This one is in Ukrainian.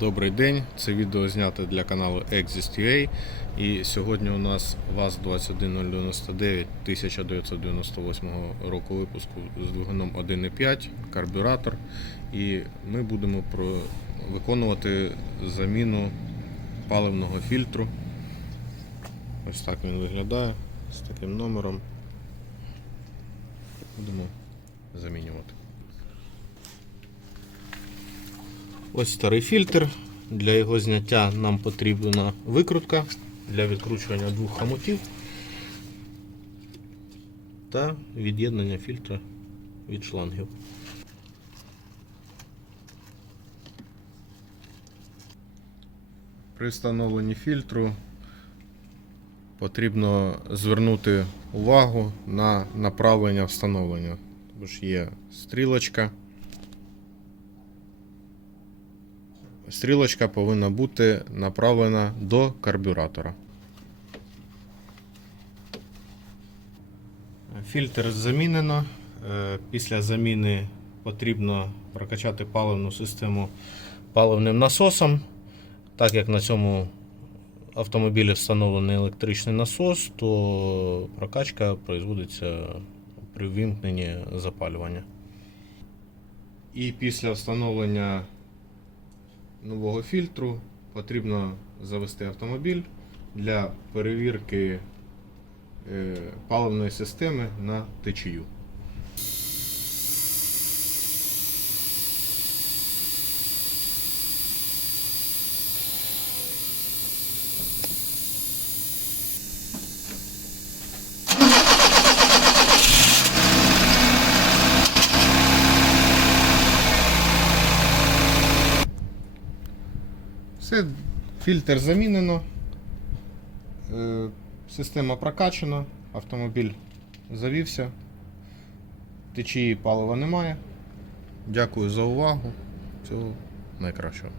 Добрий день, це відео знято для каналу Exist.ua і сьогодні у нас ВАЗ 21099 1998 року випуску з двигуном 1.5, карбюратор. І ми будемо виконувати заміну паливного фільтру. Ось так він виглядає з таким номером. Будемо замінювати. Ось старий фільтр. Для його зняття нам потрібна викрутка для відкручування двох хомутів та від'єднання фільтра від шлангів. При встановленні фільтру потрібно звернути увагу на направлення встановлення. Тож є стрілочка. Стрілочка повинна бути направлена до карбюратора. Фільтр замінено. Е, Після заміни потрібно прокачати паливну систему паливним насосом. Так як на цьому автомобілі встановлений електричний насос, то прокачка производиться при вимкненні запалювання. І після встановлення нового фільтру потрібно завести автомобіль для перевірки е, паливної системи на течію. Все, фільтр замінено, е, система прокачана, автомобіль завівся, течії палива немає. Дякую за увагу. Всього найкращого.